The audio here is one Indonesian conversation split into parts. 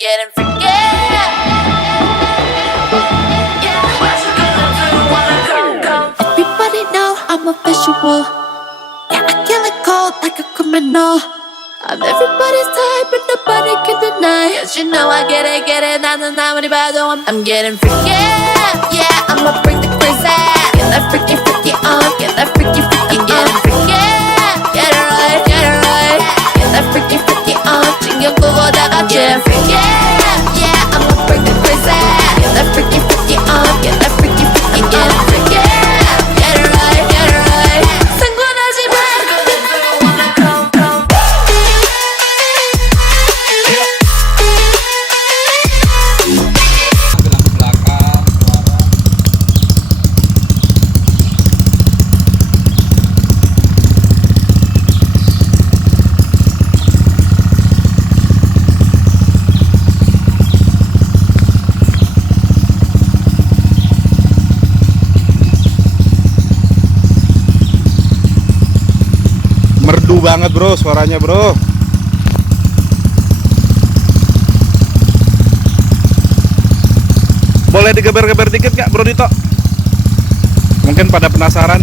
getting freaky. Yeah, what you gonna do? Wanna come? Everybody know I'm a visual. Yeah, I kill it cold like a criminal. I'm everybody's type, but nobody can deny. Cause you know I get it, 나는 아무리 봐도 I'm getting freaky. Yeah, I'ma bring the crazy. Get that freaky on, get that freaky I'm getting freaky. Get it right, get that freaky on. 챙겨 끄고 다 같이 getting freaky. Yeah, I'ma bring the crazy. Get that freaky on, get that freaky I'm getting freaky. Get it right, 상관하지 마. Merdu banget bro, suaranya bro. Boleh digeber-geber dikit gak bro Dito? Mungkin pada penasaran.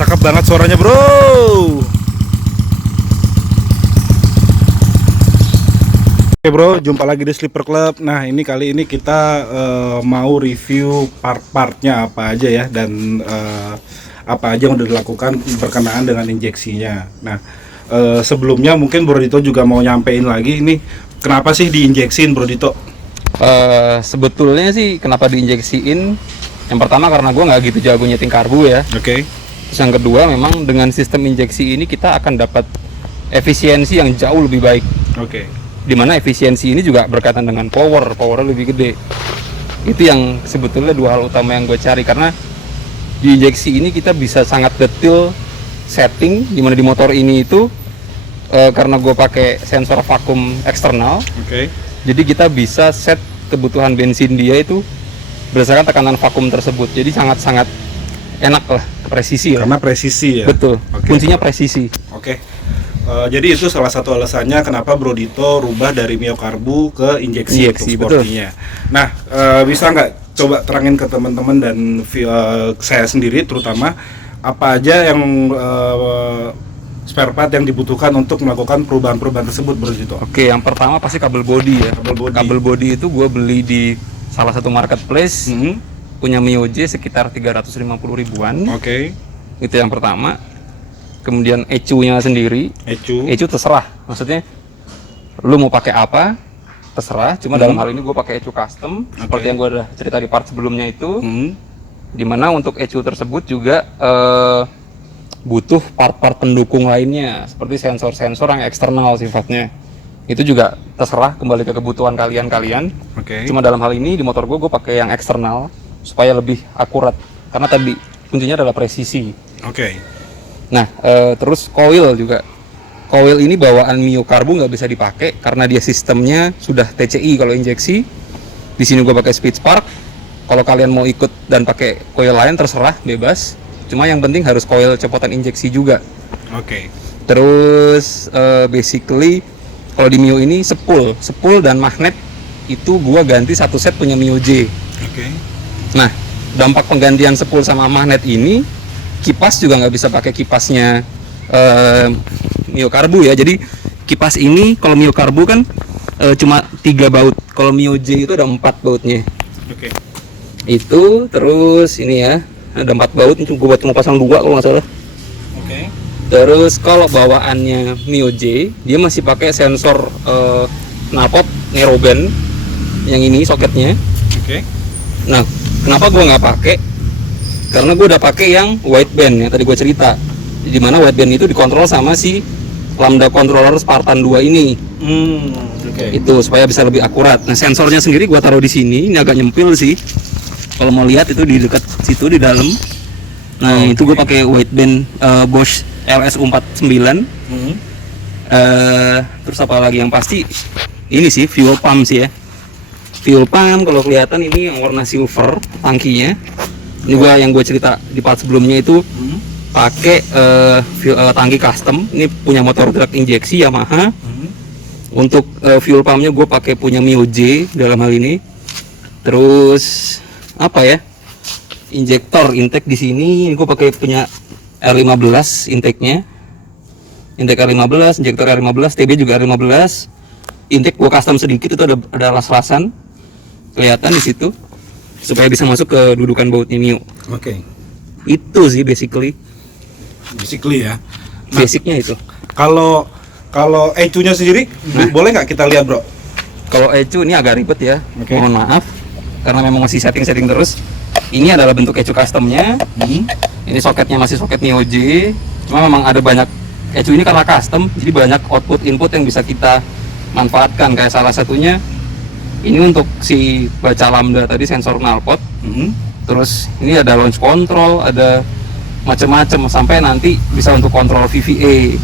Cakep banget suaranya bro. Oke bro, jumpa lagi di Sleeper Club. Nah ini kali ini kita mau review part-partnya apa aja ya. Dan apa aja yang udah dilakukan berkenaan dengan injeksinya. Nah sebelumnya mungkin Bro Dito juga mau nyampein lagi ini kenapa sih diinjeksin Bro Dito? Sebetulnya sih kenapa diinjeksiin, yang pertama karena gue nggak gitu jago nyeting karbu ya. Oke. Terus yang kedua memang dengan sistem injeksi ini kita akan dapat efisiensi yang jauh lebih baik. Oke. Dimana efisiensi ini juga berkaitan dengan powernya lebih gede. Itu yang sebetulnya dua hal utama yang gue cari, karena di injeksi ini kita bisa sangat detail setting, dimana di motor ini itu karena gue pakai sensor vakum eksternal. Oke. Jadi kita bisa set kebutuhan bensin dia itu berdasarkan tekanan vakum tersebut. Jadi sangat-sangat enak lah, presisi Karena presisi ya. Betul. Oke. Kuncinya presisi. Oke. Jadi itu salah satu alasannya kenapa Bro Dito rubah dari miokarbu ke injeksi untuk sportinya. Nah, bisa nggak coba terangin ke teman-teman dan saya sendiri terutama apa aja yang spare part yang dibutuhkan untuk melakukan perubahan-perubahan tersebut Bro Dito? Oke, yang pertama pasti kabel bodi ya. Kabel bodi itu gue beli di salah satu marketplace. Punya Mio J sekitar 350 ribuan. Oke. Itu yang pertama. Kemudian ECU-nya sendiri. ECU terserah. Maksudnya lu mau pakai apa? Terserah. Cuma dalam hal ini gue pakai ECU custom. Seperti yang gue udah cerita di part sebelumnya itu. Dimana untuk ECU tersebut juga butuh part-part pendukung lainnya. Seperti sensor-sensor yang eksternal sifatnya. Itu juga terserah, kembali ke kebutuhan kalian. Oke. Cuma dalam hal ini di motor gue pakai yang eksternal supaya lebih akurat, karena tadi kuncinya adalah presisi. Oke. Nah, terus coil juga. Coil ini bawaan Mio Karbu nggak bisa dipakai karena dia sistemnya sudah TCI kalau injeksi. Di sini gue pakai Speed Spark. Kalau kalian mau ikut dan pakai coil lain terserah, bebas. Cuma yang penting harus coil copotan injeksi juga. Oke. Terus basically kalau di Mio ini spool dan magnet itu gua ganti satu set punya Mio J. Oke. Nah, dampak penggantian spool sama magnet ini, kipas juga nggak bisa pakai kipasnya Mio Karbu ya. Jadi kipas ini kalau Mio Karbu kan cuma 3 baut. Kalau Mio J itu ada 4 bautnya. Oke. Itu terus ini ya, ada 4 baut. Gua buat mau pasang 2 kalau nggak salah. Oke. Terus kalau bawaannya Mio J, dia masih pakai sensor knalpot Narrowband yang ini soketnya. Oke. Nah, kenapa gue nggak pakai? Karena gue udah pakai yang wideband yang tadi gue cerita. Di mana wideband itu dikontrol sama si lambda controller Spartan 2 ini. Itu supaya bisa lebih akurat. Nah, sensornya sendiri gua taruh di sini. Ini agak nyempil sih. Kalau mau lihat itu di dekat situ di dalam. Nah, itu gua pakai wideband Bosch LSU49. Terus apa lagi yang pasti ini sih fuel pump sih ya. Fuel pump kalau kelihatan ini yang warna silver tangkinya. Ini yang gue cerita di part sebelumnya itu pakai tangki custom. Ini punya motor drag injeksi Yamaha. Untuk fuel pumpnya gue pakai punya Mio J dalam hal ini. Terus apa ya? Injektor intake di sini gue pakai punya R15 intake-nya. Intake R15, injektor R15, TB juga R15. Intake gue custom sedikit, itu ada las-lasan kelihatan di situ supaya bisa masuk ke dudukan bautnya Mio. Itu sih basically ya. Nah, basicnya itu. Kalau ECU-nya sendiri, boleh nggak kita lihat, bro? Kalau ECU ini agak ribet ya. Mohon maaf karena memang masih setting terus. Ini adalah bentuk ECU customnya. Ini soketnya masih soket Mio J. Cuma memang ada banyak ECU ini karena custom, jadi banyak output input yang bisa kita manfaatkan. Kayak salah satunya ini untuk si baca lambda tadi, sensor knalpot. Terus ini ada launch control, ada macam-macam sampai nanti bisa untuk kontrol VVA.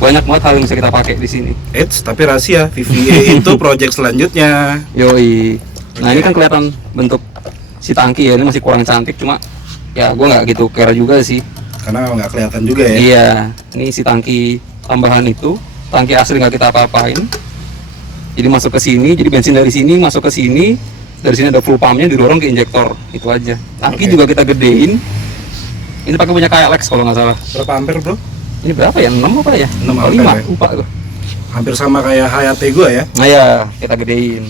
Banyak banget hal yang bisa kita pakai di sini. Tapi rahasia, VVA itu project selanjutnya. Yoi. Nah, ini kan kelihatan bentuk si tangki ya, ini masih kurang cantik, cuma ya gue nggak gitu care juga sih. Karena nggak kelihatan juga ya. Iya, ini si tangki tambahan itu, tangki asli nggak kita apa-apain. Jadi masuk ke sini, jadi bensin dari sini masuk ke sini, dari sini ada full pumpnya didorong ke injektor, itu aja. Tangki juga kita gedein. Ini pakai punya KLX kalau nggak salah. Berapa ampere, bro? Ini berapa ya? 6 apa ya? 6 5, ampere ya? lupa gua. Hampir sama kayak Hayate gua ya. Nah ya, kita gedein.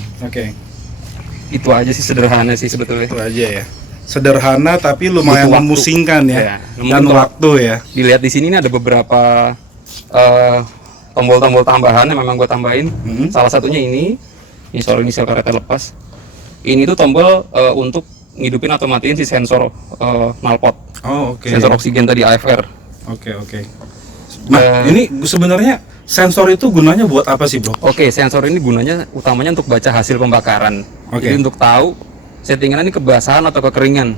Itu aja sih, sederhana sih sebetulnya. Itu aja ya. Sederhana tapi lumayan memusingkan ya. Dan waktu ya. Dilihat di sini ini ada beberapa tombol-tombol tambahan yang memang gue tambahin. Salah satunya ini sorry, ini sel karetnya lepas. Ini tuh tombol untuk ngidupin atau matiin si sensor knalpot. Sensor oksigen tadi AFR. Nah, ini sebenarnya sensor itu gunanya buat apa sih, bro? Sensor ini gunanya utamanya untuk baca hasil pembakaran. Jadi untuk tahu settingan ini kebasahan atau kekeringan.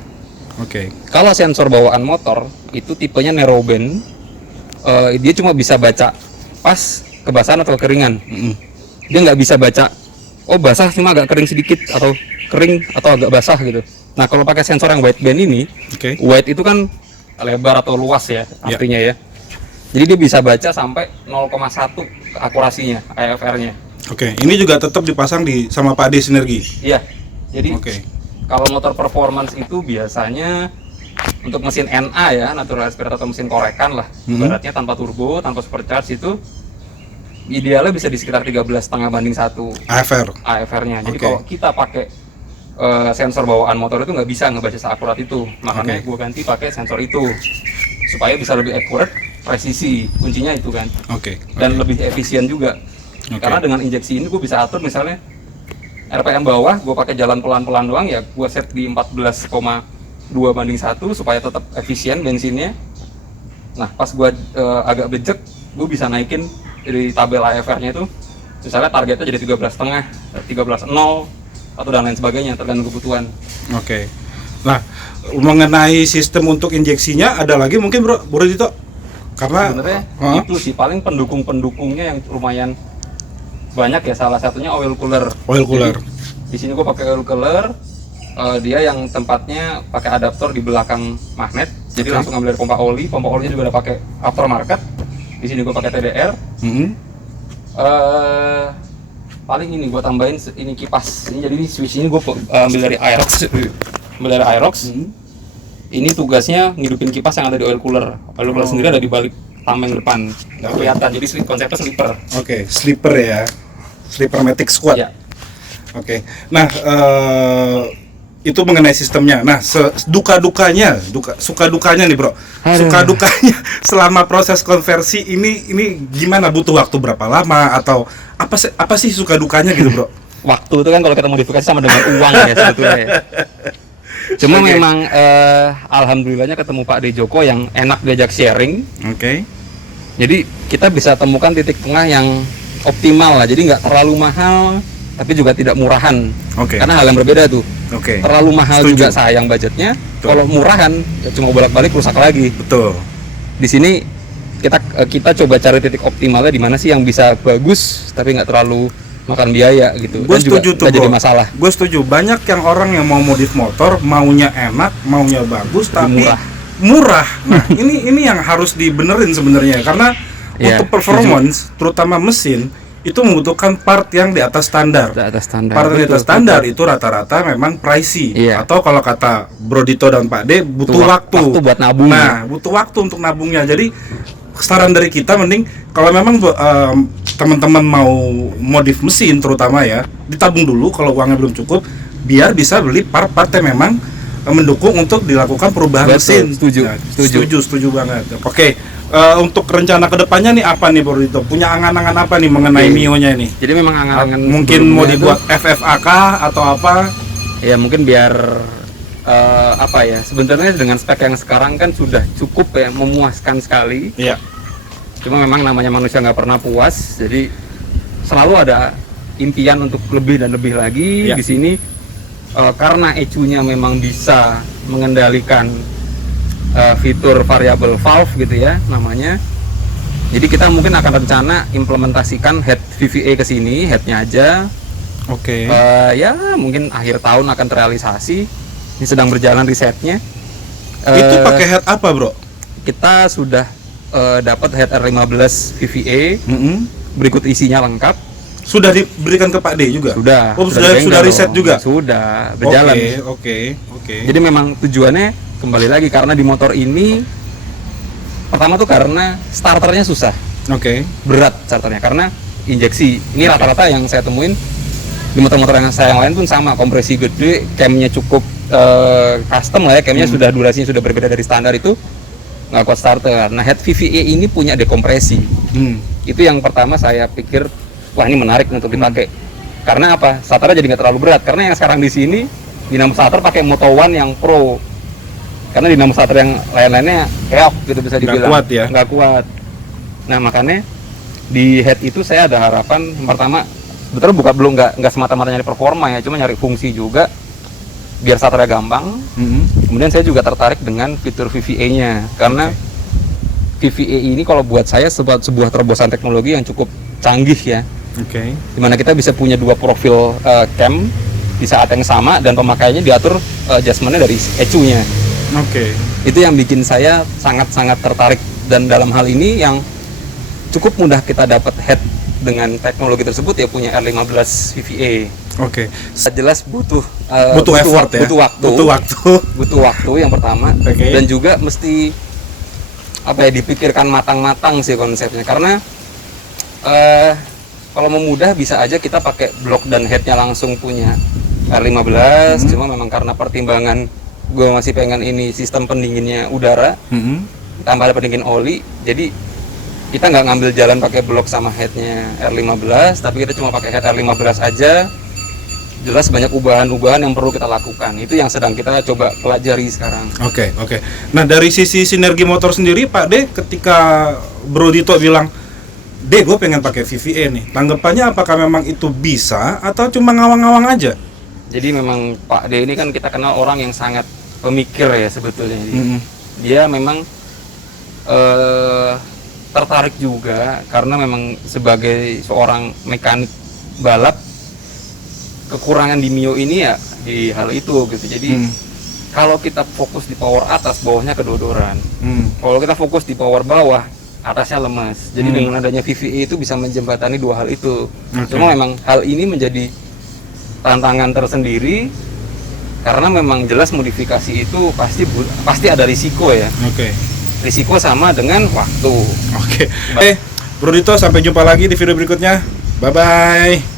Kalau sensor bawaan motor itu tipenya narrowband, dia cuma bisa baca pas kebasahan atau kekeringan. Dia nggak bisa baca basah cuma agak kering sedikit atau kering atau agak basah gitu. Nah, kalau pakai sensor yang wideband ini, wide itu kan lebar atau luas ya artinya ya. Jadi dia bisa baca sampai 0,1 akurasinya AFR-nya. Ini juga tetap dipasang sama Pak D Sinergi. Iya. Jadi kalau motor performance itu biasanya untuk mesin NA ya, natural aspirated atau mesin korekan lah, ibaratnya tanpa turbo, tanpa supercharge itu idealnya bisa di sekitar 13,5/1 AFR-nya. Jadi kalau kita pakai sensor bawaan motor itu nggak bisa ngebaca seakurat itu, makanya gue ganti pakai sensor itu supaya bisa lebih akurat, presisi, kuncinya itu kan. Dan lebih efisien juga. Karena dengan injeksi ini gue bisa atur misalnya RPM bawah, gue pakai jalan pelan-pelan doang ya, gue set di 14,2/1 supaya tetap efisien bensinnya. Nah, pas gue agak bejek, gue bisa naikin dari tabel AFR-nya itu, misalnya targetnya jadi 13,5, 13,0 atau dan lain sebagainya, tergantung kebutuhan. Nah, mengenai sistem untuk injeksinya ada lagi mungkin, bro Dito? Karena sebenarnya itu sih paling pendukung-pendukungnya yang lumayan banyak ya. Salah satunya oil cooler. Jadi, di sini gue pakai oil cooler. Dia yang tempatnya pakai adaptor di belakang magnet. Jadi langsung ambil dari pompa oli. Pompa olinya juga udah pakai aftermarket. Di sini gue pakai TDR. Paling ini gue tambahin ini kipas. Jadi ini switch ini gue ambil dari Aerox. Ini tugasnya ngidupin kipas yang ada di oil cooler. Oil cooler sendiri ada di balik tameng depan, nggak kelihatan. Jadi konsepnya slipper. Slipper ya, slipper matic squad. Nah, itu mengenai sistemnya. Nah, suka dukanya nih, bro. Suka dukanya selama proses konversi ini gimana? Butuh waktu berapa lama atau apa sih suka dukanya gitu, bro? Waktu itu kan kalau kita modifikasi sama dengan uang ya sebetulnya ya. Cuma memang alhamdulillahnya ketemu Pak D Joko yang enak diajak sharing. Jadi kita bisa temukan titik tengah yang optimal lah. Jadi nggak terlalu mahal, tapi juga tidak murahan. Karena hal yang berbeda tuh. Terlalu mahal juga sayang budgetnya. Kalau murahan, ya cuma bolak-balik rusak lagi. Betul. Di sini kita coba cari titik optimalnya di mana sih yang bisa bagus, tapi nggak terlalu makan biaya gitu. Gue setuju tuh, jadi masalah. Gue setuju. Banyak yang orang yang mau modif motor, maunya enak, maunya bagus, tapi murah. Nah, ini yang harus dibenerin sebenarnya, karena untuk performance, terutama mesin, itu membutuhkan part yang di atas standar. Part yang di atas standar itu rata-rata memang pricey. Atau kalau kata Bro Dito dan Pak D, butuh waktu buat nabung. Nah, butuh waktu untuk nabungnya. Jadi saran dari kita, mending kalau memang teman-teman mau modif mesin terutama ya, ditabung dulu kalau uangnya belum cukup, biar bisa beli part-part yang memang mendukung untuk dilakukan perubahan mesin. Setuju banget. Oke, untuk rencana kedepannya nih apa nih Bro Dito? Punya angan-angan apa nih mengenai Mio-nya ini? Jadi memang angan-angan mungkin mau dibuat FFA kah atau apa? Ya mungkin biar apa ya? Sebenarnya dengan spek yang sekarang kan sudah cukup ya, memuaskan sekali. Iya. Cuma memang namanya manusia nggak pernah puas, jadi selalu ada impian untuk lebih dan lebih lagi di sini. Karena ECU-nya memang bisa mengendalikan fitur variable valve gitu ya namanya. Jadi kita mungkin akan rencana implementasikan head VVA ke sini, headnya aja. Ya mungkin akhir tahun akan terrealisasi. Ini sedang berjalan risetnya. Itu pakai head apa Bro? Kita sudah dapat head R15 VVA. Berikut isinya lengkap. Sudah diberikan ke Pak D juga? Sudah. Sudah riset juga? Sudah, berjalan. Oke. Jadi memang tujuannya kembali lagi karena di motor ini pertama tuh karena starternya susah. Berat starternya karena injeksi. Ini rata-rata yang saya temuin di motor-motor yang lain pun sama, kompresi gede, camnya cukup custom lah ya, camnya durasinya sudah berbeda dari standar, itu nggak kuat starter. Nah, head VVA ini punya dekompresi. Itu yang pertama saya pikir, wah ini menarik untuk dipakai. Karena apa? Starternya jadi nggak terlalu berat. Karena yang sekarang di sini dinamo starter pakai Moto One yang Pro. Karena dinamo starter yang lain-lainnya keok gitu bisa dibilang. Nggak kuat ya? Nggak kuat. Nah makanya di head itu saya ada harapan pertama, sebetulnya belum nggak semata-mata nyari performa ya, cuma nyari fungsi juga biar starternya gampang. Kemudian saya juga tertarik dengan fitur VVA-nya karena VVA ini kalau buat saya sebuah terobosan teknologi yang cukup canggih ya. Dimana kita bisa punya dua profil cam di saat yang sama dan pemakaiannya diatur adjustment-nya dari ECU-nya. Itu yang bikin saya sangat-sangat tertarik, dan dalam hal ini yang cukup mudah kita dapat head dengan teknologi tersebut ya, punya R15 VVA. Jelas butuh effort ya. Butuh waktu yang pertama. Dan juga mesti dipikirkan matang-matang sih konsepnya, karena kalau mau mudah bisa aja kita pakai blok dan headnya langsung punya R15. Cuma memang karena pertimbangan gue masih pengen ini sistem pendinginnya udara, tambah ada pendingin oli, jadi kita nggak ngambil jalan pakai blok sama headnya R15, tapi kita cuma pakai head R15 aja. Jelas banyak ubahan-ubahan yang perlu kita lakukan. Itu yang sedang kita coba pelajari sekarang. Nah, dari sisi sinergi motor sendiri Pak D, ketika Bro Dito bilang, D gue pengen pakai VVA nih, tanggapannya apakah memang itu bisa atau cuma ngawang-ngawang aja? Jadi memang Pak D ini kan kita kenal orang yang sangat pemikir ya sebetulnya. Dia memang tertarik juga karena memang sebagai seorang mekanik balap, kekurangan di Mio ini ya di hal itu gitu. Jadi kalau kita fokus di power atas, bawahnya kedodoran. Kalau kita fokus di power bawah, atasnya lemas. Jadi dengan adanya VVA itu bisa menjembatani dua hal itu. Cuma memang hal ini menjadi tantangan tersendiri karena memang jelas modifikasi itu pasti ada risiko ya. Risiko sama dengan waktu. Bro Dito, sampai jumpa lagi di video berikutnya. Bye bye.